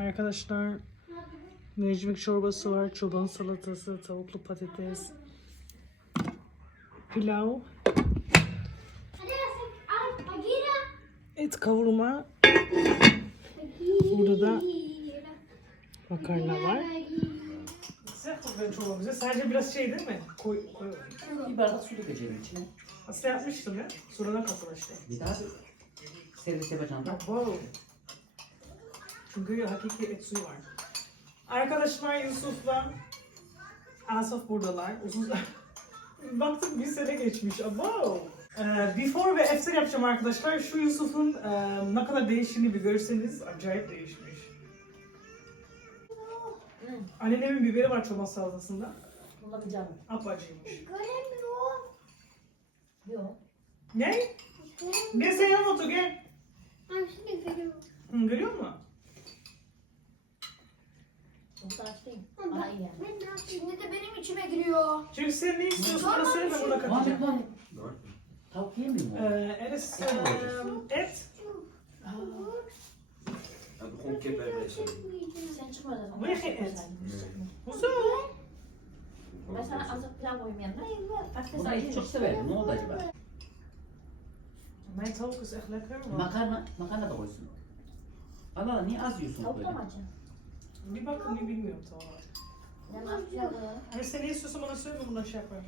Arkadaşlar mercimek çorbası var, çoban salatası, tavuklu patates, pilav, et kavurma, burada da makarna var. Güzel kokuyor çorba bize. Sadece biraz şey değil mi? Koy, koy. Bir bardak su dökeceğim içine. Aslında yapmıştım ya. Sonradan katıl işte. Bir daha servis yapacağım. Ya, Wow. Çünkü hakiki et suyu var. Arkadaşlar Yusuf'la Asaf buradalar. Uzun Baktık bir sene geçmiş. Wow. Ee, before ve after yapacağım arkadaşlar. Şu Yusuf'un e, ne kadar değiştiğini bir görseniz acayip değişmiş. Annemin biberi var çoban salatasında. Kullanacağım. Apacıymış. Yok. Ne? Ne sen yan otur gel. Hı, görüyor musun? İyi yani. Şimdi de benim içime giriyor. Çünkü sen ne istiyorsun bana söyle ben buna katacağım. Muhammed lan. Tavuk yemiyor mu? Ee, eres, e, et. Kip bij deze. Sen çıkma. Bu et. Huzu. Ben sana azıcık pilav koyayım yanına. Ayrı et çok severim. Ne oldu acaba? Mijn tavuk is echt lekker. maar- Makarna, makarna da koysun. Allah Allah niye az yiyorsun Tavuk da böyle? mı açın? Bir bakın bir bilmiyorum tam olarak. Ben az pilav koyalım. Hani sen ne istiyorsan bana söyle bundan şey yaparım.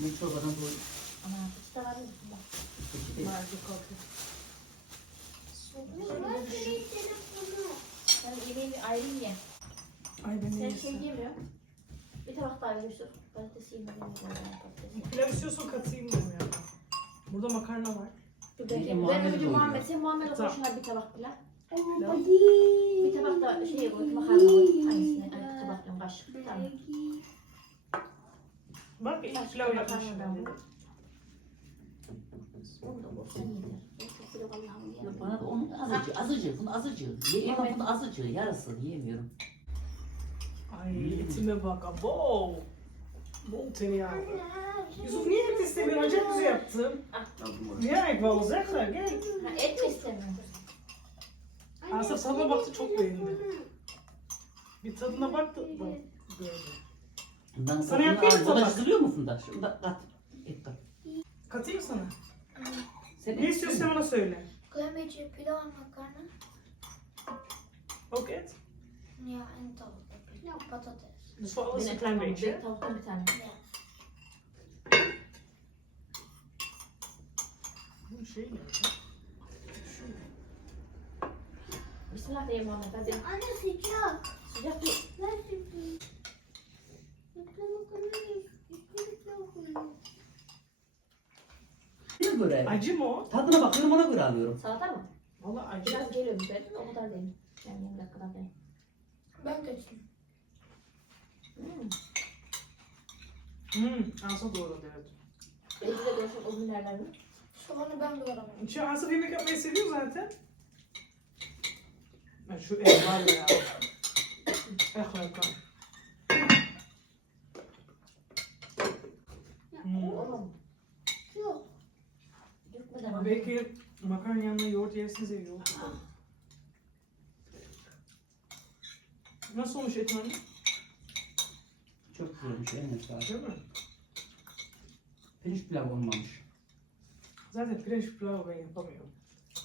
Ben çorbadan doyum. Ama fıçta var? Bak. Peki değil. Marca kalkıyor. Sen yemeği ayrı ye. Ay ben ne Sen şey istiyorum? yemiyorsun. Bir tabak daha veriyorsun. Patates yemeğini koyalım. Pilav istiyorsan katayım diyorum ya. Burada makarna var. İyi, bekle. Ben Muhammed'e önce doyuyor. Muhammed. Sen Muhammed'e Tamam. koy şuna bir tabak pilav. Bir tabak da şey koy. Makarna koy. Hangisine? Hani tabak diyorum kaşık. Tamam. Bak ilk pilav yapmışım. da koy. Onu da koy. Sen yedir. Ben çok pilav Allah'ım yiyemem. Bana da onun azıcık, azıcık, bunun azıcık. Ye, ama bunun azıcık, yarısı yiyemiyorum. Ay etime bak. Abo. Bol tereyağı. Yusuf niye et istemiyorsun? Acayip güzel yaptım. Ya ik wou zeggen. Gel. Ha, et mi istemiyorsun? Asaf tadına baktı çok beğendi. Bir tadına baktı. Bak. Gördü. Bundan Sana yapayım mı da tabak? çiziliyor mu Funda? Şunu da kat. Et kat. Katayım sana. Sen Ne istiyorsan bana söyle. Kıymetçi pilav makarna. Ook et. Ja, en tavuk. Pilav patates. Ben klein tamam, beetje. bir tane. Ja. Bu şey ne? Bismillah diyeyim Muhammed. Hadi. Anne sıcak. Sıcak üstüne pilav koyuyor. Buna göre. Acı mı o? Tadına bakıyorum ona göre alıyorum. Salata mı? Valla acı. Biraz geliyor biberden de o kadar değil. Yani 20 dakikada değil. Ben kaçtım. Hmm. Hmm, Asaf doğradı evet. Evde de görüşün o günlerler mi? Soğanı ben doğramam. Şu Asaf yemek yapmayı seviyor zaten. Ya şu et var ya. Echt lekker. Hmm. Oğlum. Yok. Dökmeden. Belki makarna yanına yoğurt yersiniz ya yoğurt. Nasıl olmuş et anne? Çok güzel olmuş. En sağ ol. Değil mi? Pirinç pilav olmamış. Zaten pirinç pilavı ben yapamıyorum.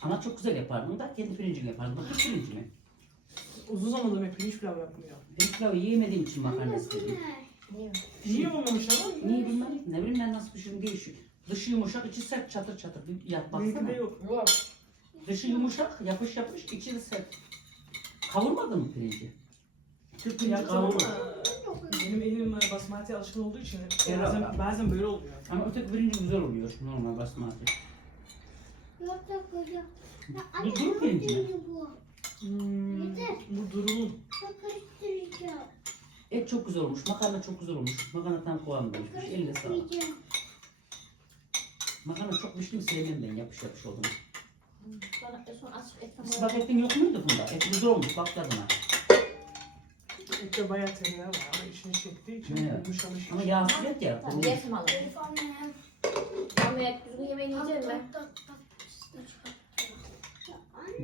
Ama çok güzel yapardım da kendi pirincini yapardım. Bakın pirincimi. Uzun zamandır ben pirinç pilav yapmıyorum. Pirinç pilavı yiyemediğim için makarna istedim. Niye? Olmamış ama? Niye bilmem. Ne bileyim ben nasıl pişirim değişik. Dışı yumuşak, içi sert çatır çatır. Bir yat baksana. yok. Yok. Dışı yumuşak, yapış yapış, içi de sert. Kavurmadın mı pirinci? Türk pirinci Yaptım ama kavurma. benim elim basmati alışkın olduğu için bazen, bazen böyle oluyor. Ama öteki pirinci güzel oluyor. Normal basmati. Yok yok Bu anne duru pirinci mi? değil bu. Hmm, bu. Ben karıştıracağım. Et çok güzel olmuş. Makarna çok güzel olmuş. Makarna tam kıvamında olmuş. Elle sağlık. Karıştıracağım. Makarna çok pişti mi sevmem ben. Yapış yapış oldu. Sonra en son açık et tamam. Spagettin yok muydu bunda? Et güzel olmuş. Bak tadına. Ette bayağı tereyağı var ama içine çektiği için Evet. yumuşamış. Ama yağsız et ya. Tamam, yersem alırım. Elif anne. Muhammed yemek. Düzgün yemeğini yiyeceğim ben. Tak tak tak.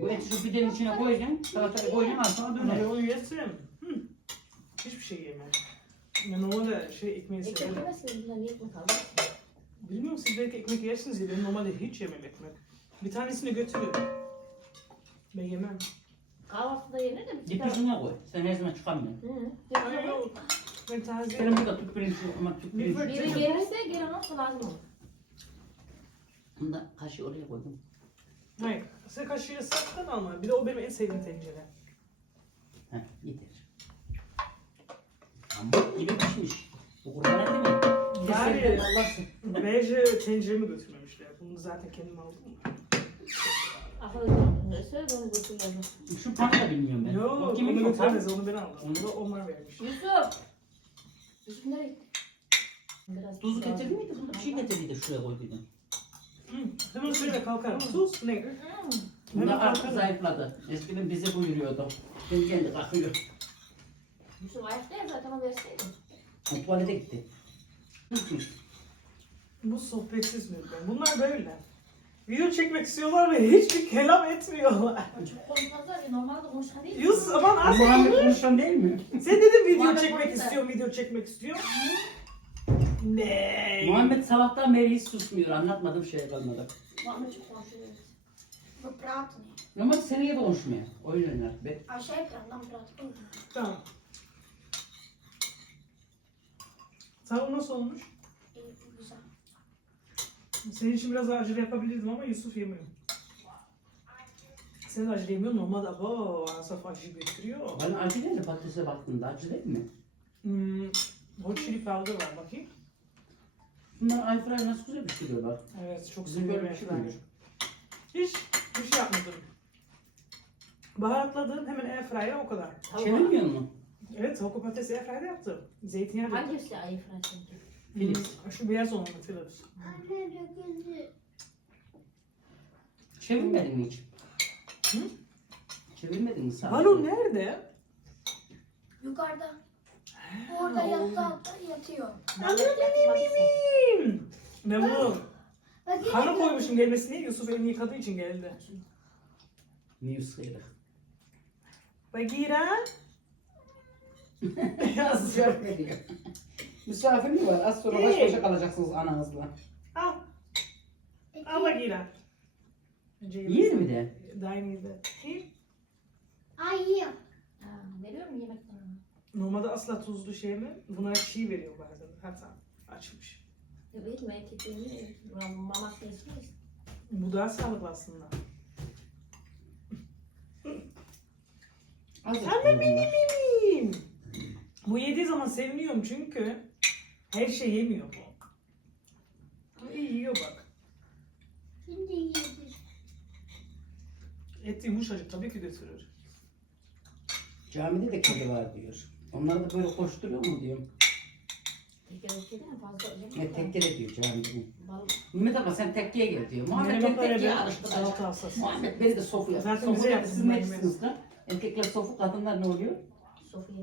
Bu eti şu pidenin içine koyacaksın. Salatayı koyacaksın al sana Döner onu yesin. Hı. Hiçbir şey yemem. Ben normalde şey ekmeği Ekmek severim. yemezsin. Bunlar niye ekmek aldın? Bilmiyorum siz belki ekmek yersiniz ya ben normalde hiç yemem ekmek. Bir tanesini götürüyorum. Ben yemem. Kahvaltıda yenir de bir tık yüzüne koy. Sen her zaman çıkamıyorsun. Hı. Ay, yok. Ben taze Benim burada tüp pirinç ama tüp Bir pirinç. fır- Biri gelirse gelen olsa lazım olur. Bunu da kaşığı oraya koydum. Hayır. Sen kaşığı saklan alma. Bir de o benim en sevdiğim tencere. Heh yeter. Ama gibi pişmiş. Bu kurban eti mi? Kesinlikle Allah'sın. beje tenceremi götürmemişler. Bunu zaten kendim aldım. Akıllı söyle onu götürüyorum. Şu panı da bilmiyorum ben. Yok, O onu kimin. Onu ben aldım. Onu da onlar vermiş. Yusuf! Yusuf nereye gitti? Biraz Tuzu tuz getirdin lazım. miydi? Bir şey getirdiydi şuraya koyduydun. Hemen şöyle kalkarım. Tuz ne? Hemen artık zayıfladı. Eskiden bize buyuruyordu. Şimdi kendi kalkıyor. Yusuf ayakta ya zaten o verseydin. O tuvalete gitti. Bu sohbetsiz lütfen. Bunlar böyle. Video çekmek istiyorlar ve hiçbir kelam etmiyorlar. Çok konuşmazlar ya normalde konuşan değil. Yus aman az Muhammed konuş. konuşan değil mi? Sen dedin video Muhammed çekmek konuştu. istiyor, video çekmek istiyor. Ne? Muhammed sabahtan beri hiç susmuyor. Anlatmadığı bir şey kalmadı. Muhammed çok konuşuyor. Bu pratni. Ama seneye konuşmuyor. O yüzden artık. be. Aşağı ekrandan pratni. Tamam. Tavuk nasıl olmuş? İyi, Güzel. Senin için biraz acele yapabilirdim ama Yusuf yemiyor. Sen de acele yemiyorsun. Normalde abo Asaf acı götürüyor. Bana acı değil mi? Patatese baktığında acı değil mi? Hmm, hot chili powder var bakayım. Bunlar ayfrayı nasıl güzel pişiriyorlar. Evet çok Bizim seviyorum böyle bir şey airfryer. Hiç bir şey yapmadım. Baharatladım hemen airfryer'a o kadar. Çevirmiyor mu? Evet tavuk patates airfryer'da yaptım. Zeytinyağı döktüm. Hangisi ayı Fransızca? Philips. Hmm, Şu beyaz olanı Philips. Anne döküldü. Çevirmedin mi hiç? Hı? Çevirmedin mi sadece? Balon nerede? Yukarıda. Orada yattı altta yatıyor. Ne bu? Bak, Kanı yine- koymuşum gelmesi niye? Yusuf elini yıkadığı için geldi. News kıydı. Bagira. Az veriyor. Misafir mi var? Az sonra baş başa kalacaksınız ananızla. Al. Al Bagira. Yer mi de? Daha iyi de. İyi. Ay yiyor. Ha, veriyor mu yemek falan? Normalde asla tuzlu şey mi? Bunlara çiğ veriyor bazen. Hatta açmış. Evet değil mi? Maması yesiniz. Bu daha sağlıklı aslında. Az Anne benim benim. Bu yediği zaman seviniyorum çünkü her şey yemiyor bu. Ama iyi yiyor bak. Şimdi yedi. Et yumuşacık tabii ki götürür. Camide de kedi var diyor. Onlar da böyle koşturuyor mu diyorum. Ne var. tekkede diyor. Balık. Mehmet abla sen tekkeye gel diyor. Muhammed beni tekkeye alıştıracak. Muhammed beni de sofuya. Zaten Sofu bize da yaptın siz bunlar necisiniz lan? Erkekler sofu, kadınlar ne oluyor? Sofya.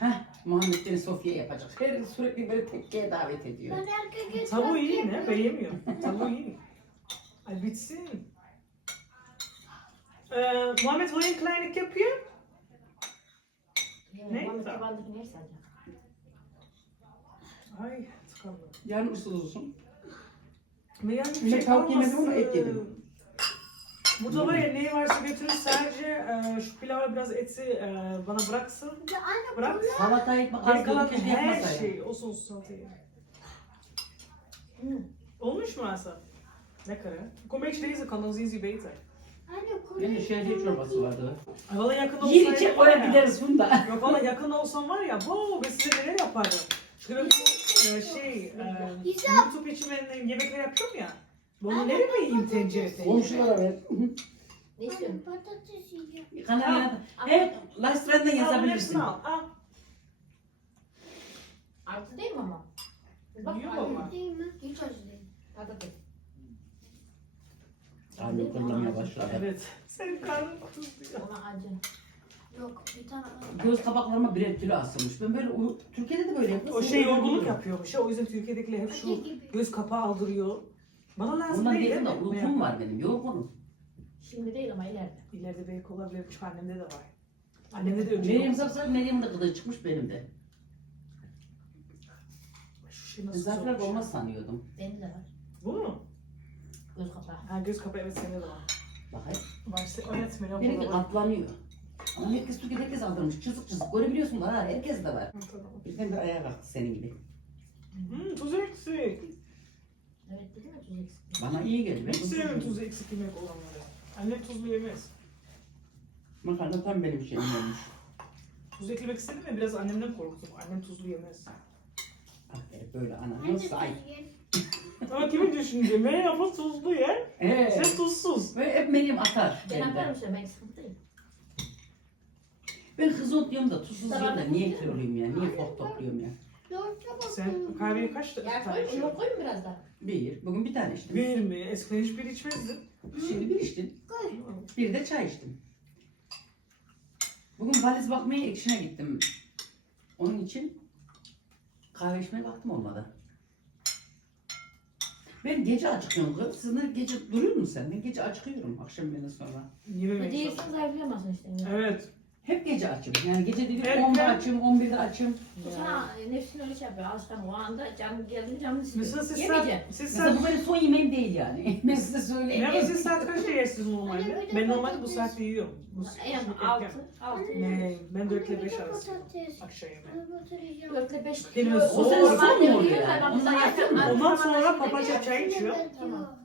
Heh, Muhammed beni Sofya yapacak. Her sürekli beni tekkeye davet ediyor. Ben erkek Tavuğu iyi ne? Ben yemiyorum. Tavuğu iyi. Ay bitsin. Ee, Muhammed wil je een kleine kipje? Ya, Ne? Muhammed Tamam. tabandaki neyse acaba? Ay tıkandım. Yarın mısınız olsun? Ne yani bir Ne şey tavuk yemedim ama et yedim. Burada var ya ne varsa götürür sadece e, şu pilavı biraz eti e, bana bıraksın. Ya anne Bırak. Salatayı bak Geri kalan her şey o sos salatayı. Hı. Olmuş mu Asa? Lekker hè? Kom eens deze kan, dan zien ze beter. Benim şehriye çorbası vardı. Ay, Valla yakın olsaydı Yiyecek içecek var oraya ya. gideriz bunda. Yok valla yakın olsam var ya, bo ben size neler yaparım. Bir e, şey, e, YouTube için ben yemekler yapıyorum ya. Bunu nereye koyayım tencere tencere? Komşulara ver. Ne istiyorsun? Patates yiyeceğim. Kanalına evet, Lifestream'den Al bunun yazabilirsin. hepsini al. Al. Artı değil mi ama? Bak Yiyor acı. baba. Değil mi? Hiç acı değil. Patates. Abi kullanmaya başladı. Evet. Senin karnın kuruyor. Ona acı. Yok bir tane var. Göz kapaklarıma birer kilo asılmış. Ben böyle Türkiye'de de böyle yapıyorum. O şey yorgunluk yapıyormuş ya. O yüzden Türkiye'dekiler hep şu göz kapağı aldırıyor. Bana lazım Bundan değil de değil mi? uykum var benim. Yorgunum. Şimdi değil ama ileride. İleride belki olabilir. Çünkü annemde de var. Annemde de önce Meryem yok. Zafra, Meryem'in de gıdığı çıkmış benim de. Şu şey nasıl zormuş. olmaz sanıyordum. Benim de var. Bu mu? Göz kapağı. Ha göz kapağı evet senin de var. Bakayım. Varsa evet Meryem Benimki var. katlanıyor. Ama herkes Türkiye'de herkes aldırmış. Çizik çizik. Görebiliyorsun da ha. Herkes de var. Birden bir ayağa kalktı senin gibi. Hmm, tuz eksik. Evet dedim ya tuz eksik. Bana iyi geldi. Ben Hiç sevmem tuzu eksik yemek olanları. Annem tuzlu yemez. Makarna tam benim şeyim olmuş. Tuz eklemek istedim ya biraz annemden korktum. Annem tuzlu yemez. Aferin böyle ana. Anne Nasıl ay? tuz Ama kimin düşünce? Meryem abla tuzlu yer. Ee, Sen tuzsuz. ve hep Meryem atar. Ben atarım işte ben sıkıntı değil. Ben kızıl diyorum da tuzsuz Tamam. diyorum da niye kiloluyum ya? Niye fok topluyorum ya? Sen kahveyi kaç Ya tane koy, içiyorsun? koyun biraz daha. Bir. Bugün bir tane içtim. Bir mi? Eskiden hiçbir içmezdin. Şimdi bir içtim. Koy. Bir de çay içtim. Bugün valiz bakmaya ekşine gittim. Onun için kahve içmeye vaktim olmadı. Ben gece acıkıyorum kız. Sizler gece duruyor musun sen? Ben gece acıkıyorum akşam yemeğinden sonra. Yememek Değilsin zayıflayamazsın işte. Evet. Hep gece açım. Yani gece Evet, 10'da evet. açım, 11'de açım. Bu sana nefsini öyle şey yapıyor. Alışkan o anda canım geldi canım istiyor. Mesela siz Yemeyeceğim. saat, siz Mesela saat, bu benim son yemeğim değil yani. Ben size söyleyeyim. ya siz saat kaçta yersiniz normalde? Ben normalde bu saatte yiyorum. Bu En çok altı. erken. Altı. Ne? Ben 4 ile Anne, 5 bir de arası yiyorum. Akşam yemeği. Dörtle beş. Benim O sene mu oluyor yani? da Ondan Ondan sonra papatya çay içiyor. Tamam.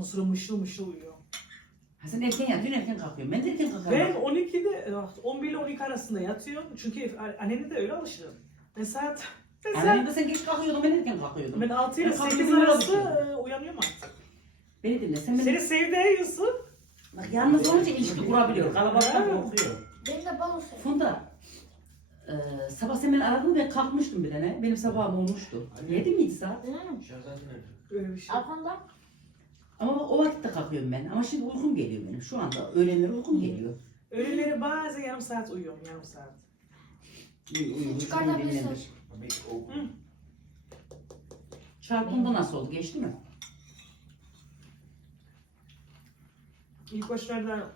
O sıra mışıl mışıl uyuyor. Ha sen erken yatıyorsun, erken kalkıyorsun. Ben de erken kalkarım. Ben 12'de, ah, 11 ile 12 arasında yatıyorum. Çünkü annemle de öyle alışırım. Ben saat, ben saat Annemde sen geç kalkıyordun, ben erken kalkıyordum. Ben 6 ile Ben 8 kalktığımda arası e, uyanıyorum artık. Beni dinle, sen beni... Seni sevdi Yusuf. Bak yalnız olunca ilişki kurabiliyor, kalabalıktan Evet. korkuyor. Benim de bal olsun. Funda, e, sabah sen beni aradın ben kalkmıştım bir tane. Benim sabahım olmuştu. Yedi miydi saat? Hı. Şahzade nerede? Öyle bir şey. Arkanda. Ama bak, o vakitte kalkıyorum ben. Ama şimdi uykum geliyor benim. Şu anda öğlenleri uykum geliyor. Öğleleri bazen yarım saat uyuyorum, yarım saat. Uyu. Bir Hı. Çarpımda nasıl oldu? Geçti mi? İlk başlarda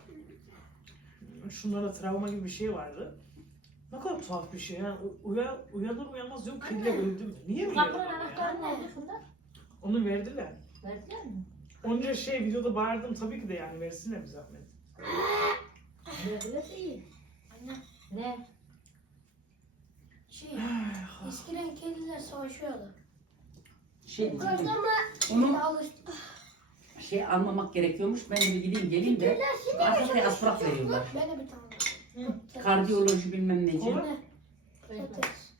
şunlara travma gibi bir şey vardı. Ne kadar tuhaf bir şey yani. U- Uya, uyanır uyanmaz diyorum kediyle öldüm. Niye mi Kapının anahtarı nerede Funda? Onu verdiler. Verdiler mi? Onca şey videoda bağırdım tabii ki de yani versinler bir zahmet. Verdiler de iyi. Anne. Ne? Şey, eskiden kediler savaşıyordu. Şey, Yukarıda ama onu alıştı. şey almamak gerekiyormuş. Ben de bir gideyim geleyim de. Arkasına asfrak veriyorlar. Ben de bir tane. Hı. Kardiyoloji bilmem neci. Olur. Patates.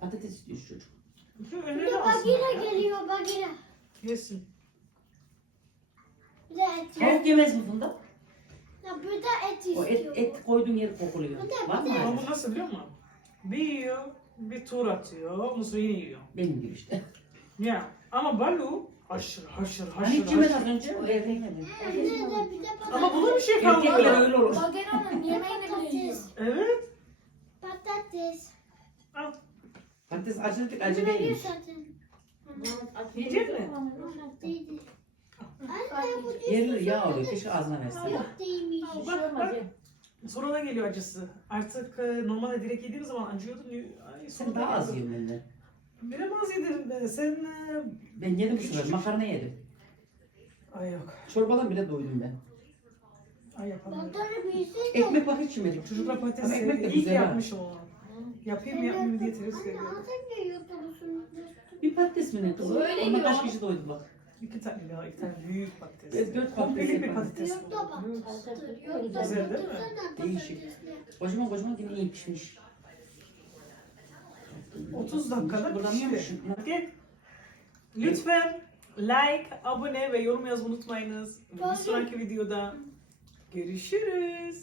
Patates istiyor şu çocuk. Bütün Bir alsınlar ya. geliyor bagire. Yesin. Bir de et. Tavuk yemez mi Funda? Ya bir de et O et, istiyor. et koyduğun yer kokuluyor. Bir de- Var bir mı? de- Ama bu nasıl biliyor musun? Bir yiyor, bir tur atıyor, ondan sonra yine yiyor. Benim gibi işte. Ya ama Balu haşır haşır Hani haşır hiç yemedi az haşır. önce. O yemedi. Bir de, bir de patates. Ama buna bir şey Erkekler kalmadı. öyle olur. Bageranın yemeğini bile yiyor. Patates. Evet. Patates. Al. Patates acılık acı Bunu değilmiş. zaten. Yiyecek mi? Anne bu Yerli yağ oluyor. Keşke ağzına şey olmaz ya. Sonra da geliyor acısı. Artık e, normalde direkt yediğim zaman acıyordu. Ay, Sen sonra daha da az geldi. yiyorsun benden. Biraz az yedim. ben. Sen... e, Ben yedim bu sefer. Makarna yedim. Ay yok. Çorbadan bile doydum ben. Ay yapamıyorum. Büyüsün de. Ekmek bak hiç yemedik. Çocuklar patates Ama ekmek de sevdi. İyi ki güzel ha. yapmışım onu. Yapayım mı yapmayayım mı diye tereddüt Anne ediyorum. az önce yutmuşsun. Bir patates mi ne kızım? Öyle Onunla yiyor. kaç kişi doydu bak. İki tane daha, iki tane büyük patates. Evet, dört Komple patates bir yapalım. patates. Yok da bak. bu. Yok da Güzel değil mi? batursana Değişik. Kocaman kocaman yine iyi pişmiş. 30 dakikada pişti. Gel. Lütfen like, abone ve yorum yazmayı unutmayınız. Bir sonraki videoda görüşürüz.